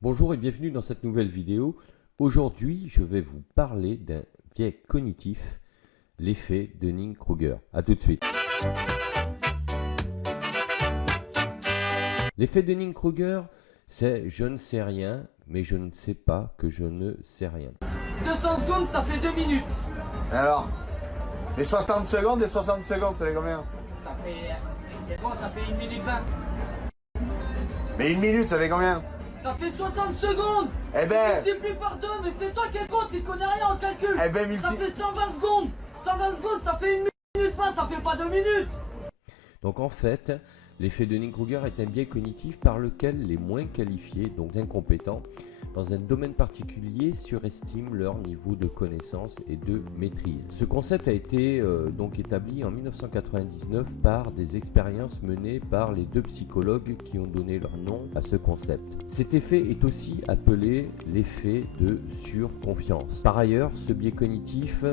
Bonjour et bienvenue dans cette nouvelle vidéo. Aujourd'hui, je vais vous parler d'un biais cognitif, l'effet Dunning-Kruger. A tout de suite. L'effet Dunning-Kruger, c'est je ne sais rien, mais je ne sais pas que je ne sais rien. 200 secondes, ça fait 2 minutes. Alors, les 60 secondes, ça fait combien? Ça fait 1 minute 20. Mais une minute, ça fait combien? Ça fait 60 secondes. Eh ben, Multiplie par 2, mais c'est toi qui es con, tu connais rien en calcul. eh ben, Ça fait 120 secondes. 120 secondes, ça fait 1 minute 20, ça fait pas 2 minutes. Donc en fait, l'effet Dunning-Kruger est un biais cognitif par lequel les moins qualifiés, donc incompétents, dans un domaine particulier surestiment leur niveau de connaissance et de maîtrise. Ce concept a été donc établi en 1999 par des expériences menées par les deux psychologues qui ont donné leur nom à ce concept. Cet effet est aussi appelé l'effet de surconfiance. Par ailleurs, ce biais cognitif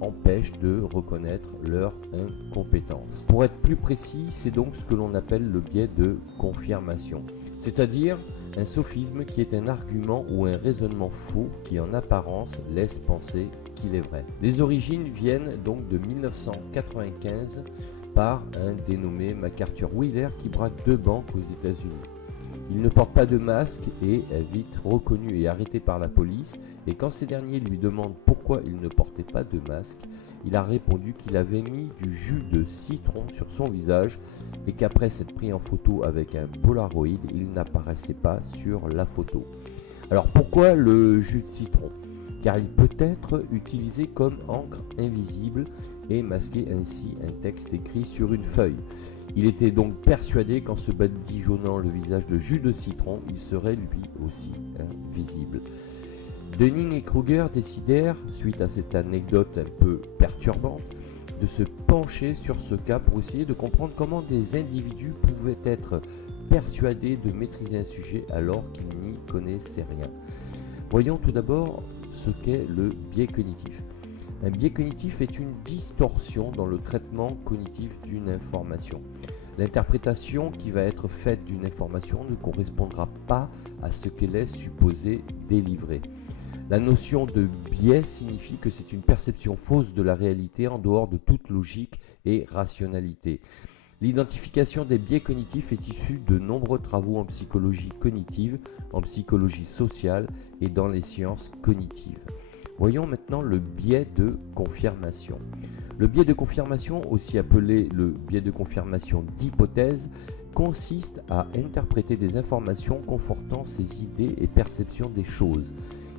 empêche de reconnaître leur incompétence. Pour être plus précis, c'est donc ce que l'on appelle le biais de confirmation, c'est-à-dire un sophisme qui est un argument ou un raisonnement faux qui en apparence laisse penser qu'il est vrai. Les origines viennent donc de 1995 par un dénommé MacArthur Wheeler qui braque 2 banques aux États-Unis. Il ne porte pas de masque et est vite reconnu et arrêté par la police, et quand ces derniers lui demandent pourquoi il ne portait pas de masque, il a répondu qu'il avait mis du jus de citron sur son visage et qu'après s'être pris en photo avec un Polaroid, il n'apparaissait pas sur la photo. Alors pourquoi le jus de citron? Car il peut être utilisé comme encre invisible et masquer ainsi un texte écrit sur une feuille. Il était donc persuadé qu'en se badigeonnant le visage de jus de citron, il serait lui aussi invisible. Dunning et Kruger décidèrent, suite à cette anecdote un peu perturbante, de se pencher sur ce cas pour essayer de comprendre comment des individus pouvaient être persuadés de maîtriser un sujet alors qu'ils n'y connaissaient rien. Voyons tout d'abord ce qu'est le biais cognitif. Un biais cognitif est une distorsion dans le traitement cognitif d'une information. L'interprétation qui va être faite d'une information ne correspondra pas à ce qu'elle est supposée délivrer. La notion de biais signifie que c'est une perception fausse de la réalité en dehors de toute logique et rationalité. L'identification des biais cognitifs est issue de nombreux travaux en psychologie cognitive, en psychologie sociale et dans les sciences cognitives. Voyons maintenant le biais de confirmation. Le biais de confirmation, aussi appelé le biais de confirmation d'hypothèse, consiste à interpréter des informations confortant ses idées et perceptions des choses.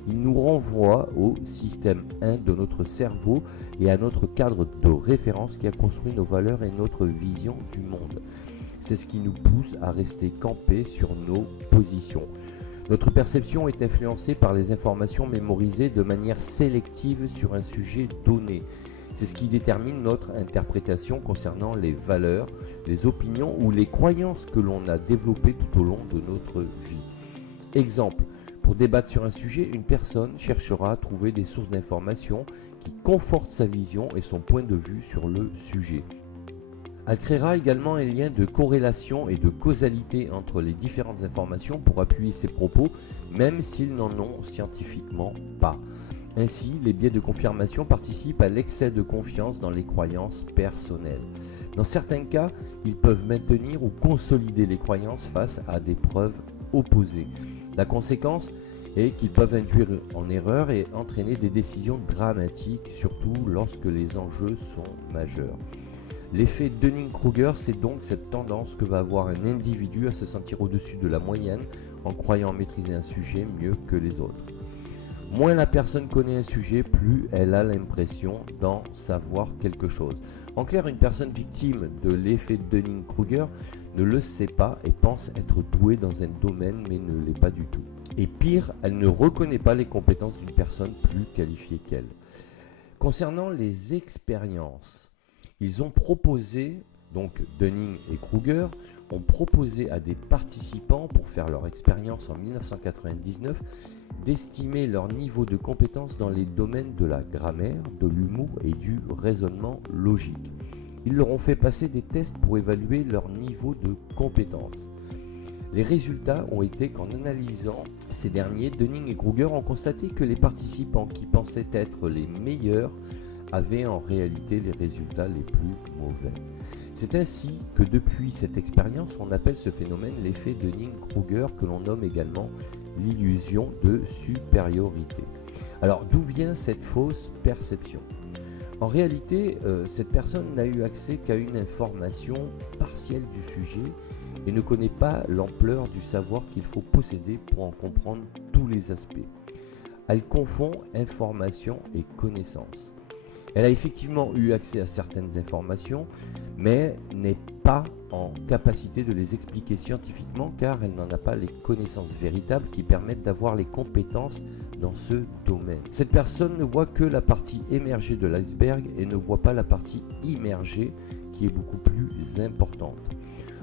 Il nous renvoie au système 1 de notre cerveau et à notre cadre de référence qui a construit nos valeurs et notre vision du monde. C'est ce qui nous pousse à rester campés sur nos positions. Notre perception est influencée par les informations mémorisées de manière sélective sur un sujet donné. C'est ce qui détermine notre interprétation concernant les valeurs, les opinions ou les croyances que l'on a développées tout au long de notre vie. Exemple, pour débattre sur un sujet, une personne cherchera à trouver des sources d'informations qui confortent sa vision et son point de vue sur le sujet. Elle créera également un lien de corrélation et de causalité entre les différentes informations pour appuyer ses propos, même s'ils n'en ont scientifiquement pas. Ainsi, les biais de confirmation participent à l'excès de confiance dans les croyances personnelles. Dans certains cas, ils peuvent maintenir ou consolider les croyances face à des preuves opposées. La conséquence est qu'ils peuvent induire en erreur et entraîner des décisions dramatiques, surtout lorsque les enjeux sont majeurs. L'effet Dunning-Kruger, c'est donc cette tendance que va avoir un individu à se sentir au-dessus de la moyenne en croyant maîtriser un sujet mieux que les autres. Moins la personne connaît un sujet, plus elle a l'impression d'en savoir quelque chose. En clair, une personne victime de l'effet Dunning-Kruger ne le sait pas et pense être douée dans un domaine mais ne l'est pas du tout. Et pire, elle ne reconnaît pas les compétences d'une personne plus qualifiée qu'elle. Concernant les expériences, ils ont proposé, donc Dunning et Kruger, ont proposé à des participants pour faire leur expérience en 1999 d'estimer leur niveau de compétence dans les domaines de la grammaire, de l'humour et du raisonnement logique. Ils leur ont fait passer des tests pour évaluer leur niveau de compétence. Les résultats ont été qu'en analysant ces derniers, Dunning et Kruger ont constaté que les participants qui pensaient être les meilleurs avaient en réalité les résultats les plus mauvais. C'est ainsi que depuis cette expérience, on appelle ce phénomène l'effet Dunning-Kruger, que l'on nomme également l'illusion de supériorité. Alors d'où vient cette fausse perception ? En réalité, cette personne n'a eu accès qu'à une information partielle du sujet et ne connaît pas l'ampleur du savoir qu'il faut posséder pour en comprendre tous les aspects. Elle confond information et connaissance. Elle a effectivement eu accès à certaines informations, mais n'est pas en capacité de les expliquer scientifiquement car elle n'en a pas les connaissances véritables qui permettent d'avoir les compétences dans ce domaine. Cette personne ne voit que la partie émergée de l'iceberg et ne voit pas la partie immergée qui est beaucoup plus importante.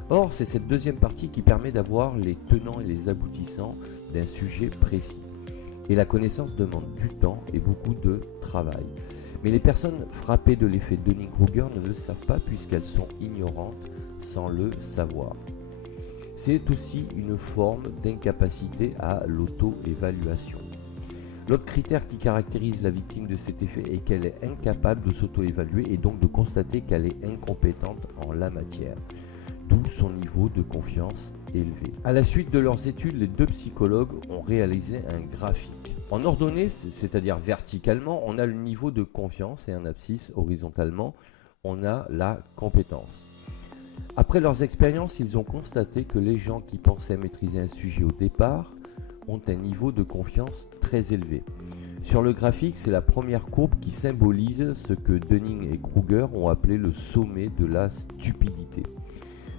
Or, c'est cette deuxième partie qui permet d'avoir les tenants et les aboutissants d'un sujet précis. Et la connaissance demande du temps et beaucoup de travail. Mais les personnes frappées de l'effet Dunning-Kruger ne le savent pas puisqu'elles sont ignorantes sans le savoir. C'est aussi une forme d'incapacité à l'auto-évaluation. L'autre critère qui caractérise la victime de cet effet est qu'elle est incapable de s'auto-évaluer et donc de constater qu'elle est incompétente en la matière, d'où son niveau de confiance élevé. À la suite de leurs études, les deux psychologues ont réalisé un graphique. En ordonnée, c'est-à-dire verticalement, on a le niveau de confiance et en abscisse, horizontalement, on a la compétence. Après leurs expériences, ils ont constaté que les gens qui pensaient maîtriser un sujet au départ ont un niveau de confiance très élevé. Sur le graphique, c'est la première courbe qui symbolise ce que Dunning et Kruger ont appelé le sommet de la stupidité.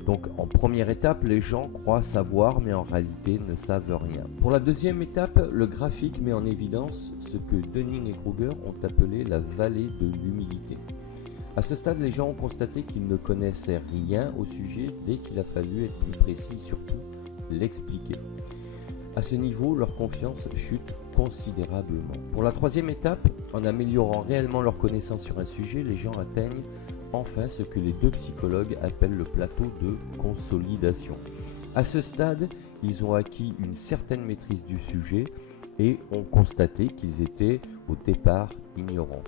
Donc en première étape, les gens croient savoir mais en réalité ne savent rien. Pour la deuxième étape, le graphique met en évidence ce que Dunning et Kruger ont appelé la vallée de l'humilité. À ce stade, les gens ont constaté qu'ils ne connaissaient rien au sujet dès qu'il a fallu être plus précis et surtout l'expliquer. À ce niveau, leur confiance chute considérablement. Pour la troisième étape, en améliorant réellement leur connaissance sur un sujet, les gens atteignent enfin ce que les deux psychologues appellent le plateau de consolidation. À ce stade, ils ont acquis une certaine maîtrise du sujet et ont constaté qu'ils étaient au départ ignorants.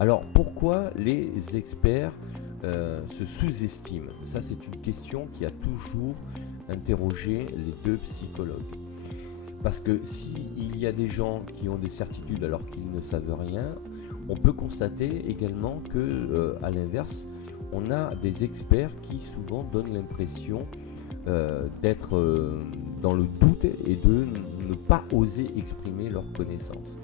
Alors pourquoi les experts se sous-estiment ? Ça, c'est une question qui a toujours interrogé les deux psychologues. Parce que s'il y a des gens qui ont des certitudes alors qu'ils ne savent rien, on peut constater également que, à l'inverse, on a des experts qui souvent donnent l'impression d'être dans le doute et de ne pas oser exprimer leurs connaissances.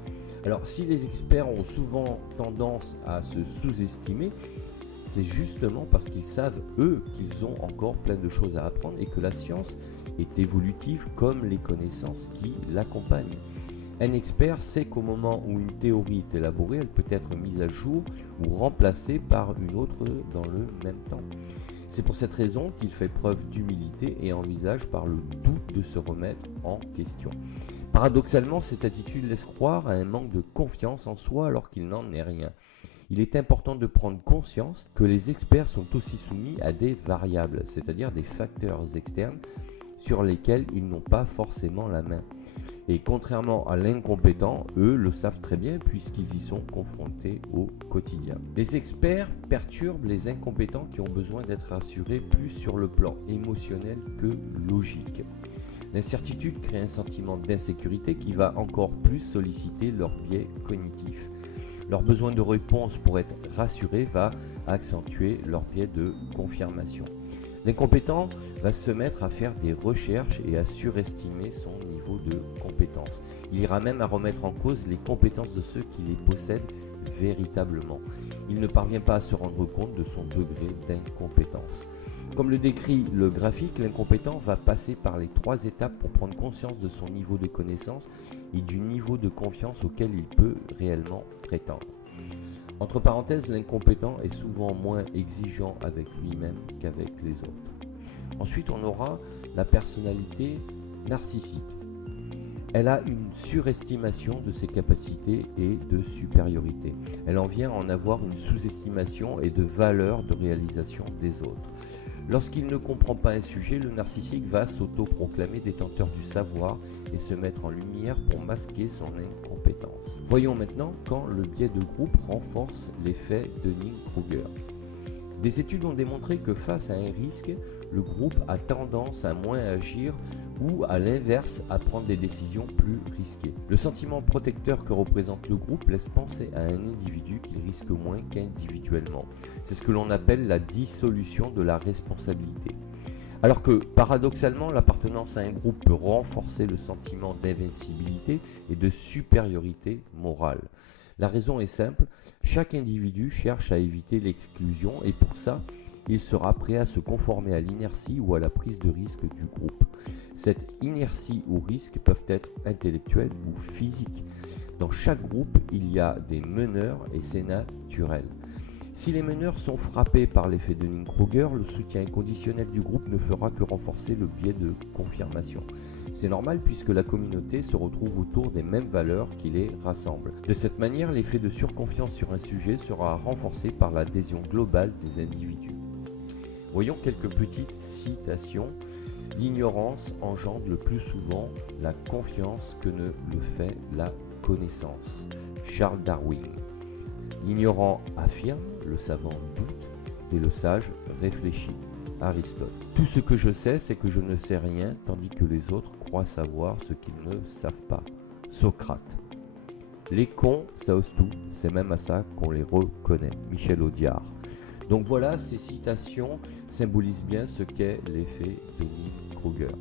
Alors si les experts ont souvent tendance à se sous-estimer, c'est justement parce qu'ils savent, eux, qu'ils ont encore plein de choses à apprendre et que la science est évolutive comme les connaissances qui l'accompagnent. Un expert sait qu'au moment où une théorie est élaborée, elle peut être mise à jour ou remplacée par une autre dans le même temps. C'est pour cette raison qu'il fait preuve d'humilité et envisage par le doute de se remettre en question. Paradoxalement, cette attitude laisse croire à un manque de confiance en soi alors qu'il n'en est rien. Il est important de prendre conscience que les experts sont aussi soumis à des variables, c'est-à-dire des facteurs externes sur lesquels ils n'ont pas forcément la main. Et contrairement à l'incompétent, eux le savent très bien puisqu'ils y sont confrontés au quotidien. Les experts perturbent les incompétents qui ont besoin d'être rassurés plus sur le plan émotionnel que logique. L'incertitude crée un sentiment d'insécurité qui va encore plus solliciter leur biais cognitif. Leur besoin de réponse pour être rassuré va accentuer leur biais de confirmation. L'incompétent va se mettre à faire des recherches et à surestimer son niveau de compétence. Il ira même à remettre en cause les compétences de ceux qui les possèdent véritablement. Il ne parvient pas à se rendre compte de son degré d'incompétence. Comme le décrit le graphique, l'incompétent va passer par les 3 étapes pour prendre conscience de son niveau de connaissance et du niveau de confiance auquel il peut réellement prétendre. Entre parenthèses, l'incompétent est souvent moins exigeant avec lui-même qu'avec les autres. Ensuite, on aura la personnalité narcissique. Elle a une surestimation de ses capacités et de supériorité. Elle en vient à en avoir une sous-estimation et de valeur de réalisation des autres. Lorsqu'il ne comprend pas un sujet, le narcissique va s'auto-proclamer détenteur du savoir et se mettre en lumière pour masquer son incompétence. Voyons maintenant quand le biais de groupe renforce l'effet Dunning-Kruger. Des études ont démontré que face à un risque, le groupe a tendance à moins agir ou à l'inverse à prendre des décisions plus risquées. Le sentiment protecteur que représente le groupe laisse penser à un individu qu'il risque moins qu'individuellement. C'est ce que l'on appelle la dissolution de la responsabilité. Alors que, paradoxalement, l'appartenance à un groupe peut renforcer le sentiment d'invincibilité et de supériorité morale. La raison est simple, chaque individu cherche à éviter l'exclusion et pour ça, il sera prêt à se conformer à l'inertie ou à la prise de risque du groupe. Cette inertie ou risque peuvent être intellectuels ou physiques. Dans chaque groupe, il y a des meneurs et c'est naturel. Si les meneurs sont frappés par l'effet Dunning-Kruger, le soutien inconditionnel du groupe ne fera que renforcer le biais de confirmation. C'est normal puisque la communauté se retrouve autour des mêmes valeurs qui les rassemblent. De cette manière, l'effet de surconfiance sur un sujet sera renforcé par l'adhésion globale des individus. Voyons quelques petites citations. L'ignorance engendre le plus souvent la confiance que ne le fait la connaissance. Charles Darwin. L'ignorant affirme, le savant doute et le sage réfléchit. Aristote. Tout ce que je sais, c'est que je ne sais rien, tandis que les autres croient savoir ce qu'ils ne savent pas. Socrate. Les cons, ça ose tout, c'est même à ça qu'on les reconnaît. Michel Audiard. Donc voilà, ces citations symbolisent bien ce qu'est l'effet Dunning-Kruger.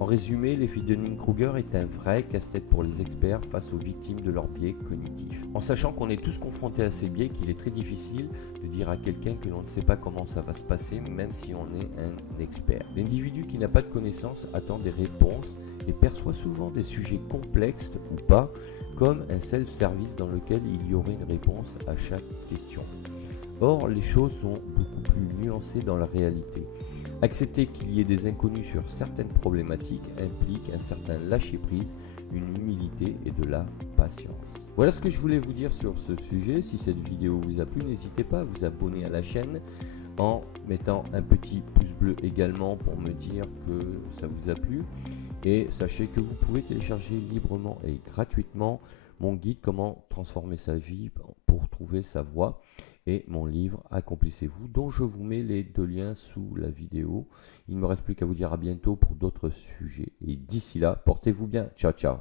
En résumé, l'effet Dunning-Kruger est un vrai casse-tête pour les experts face aux victimes de leurs biais cognitifs. En sachant qu'on est tous confrontés à ces biais, qu'il est très difficile de dire à quelqu'un que l'on ne sait pas comment ça va se passer, même si on est un expert. L'individu qui n'a pas de connaissances attend des réponses et perçoit souvent des sujets complexes ou pas, comme un self-service dans lequel il y aurait une réponse à chaque question. Or, les choses sont beaucoup plus nuancées dans la réalité. Accepter qu'il y ait des inconnus sur certaines problématiques implique un certain lâcher-prise, une humilité et de la patience. Voilà ce que je voulais vous dire sur ce sujet. Si cette vidéo vous a plu, n'hésitez pas à vous abonner à la chaîne en mettant un petit pouce bleu également pour me dire que ça vous a plu. Et sachez que vous pouvez télécharger librement et gratuitement mon guide Comment transformer sa vie pour trouver sa voie et mon livre Accomplissez-vous, dont je vous mets les deux liens sous la vidéo. Il ne me reste plus qu'à vous dire à bientôt pour d'autres sujets. Et d'ici là, portez-vous bien. Ciao, ciao.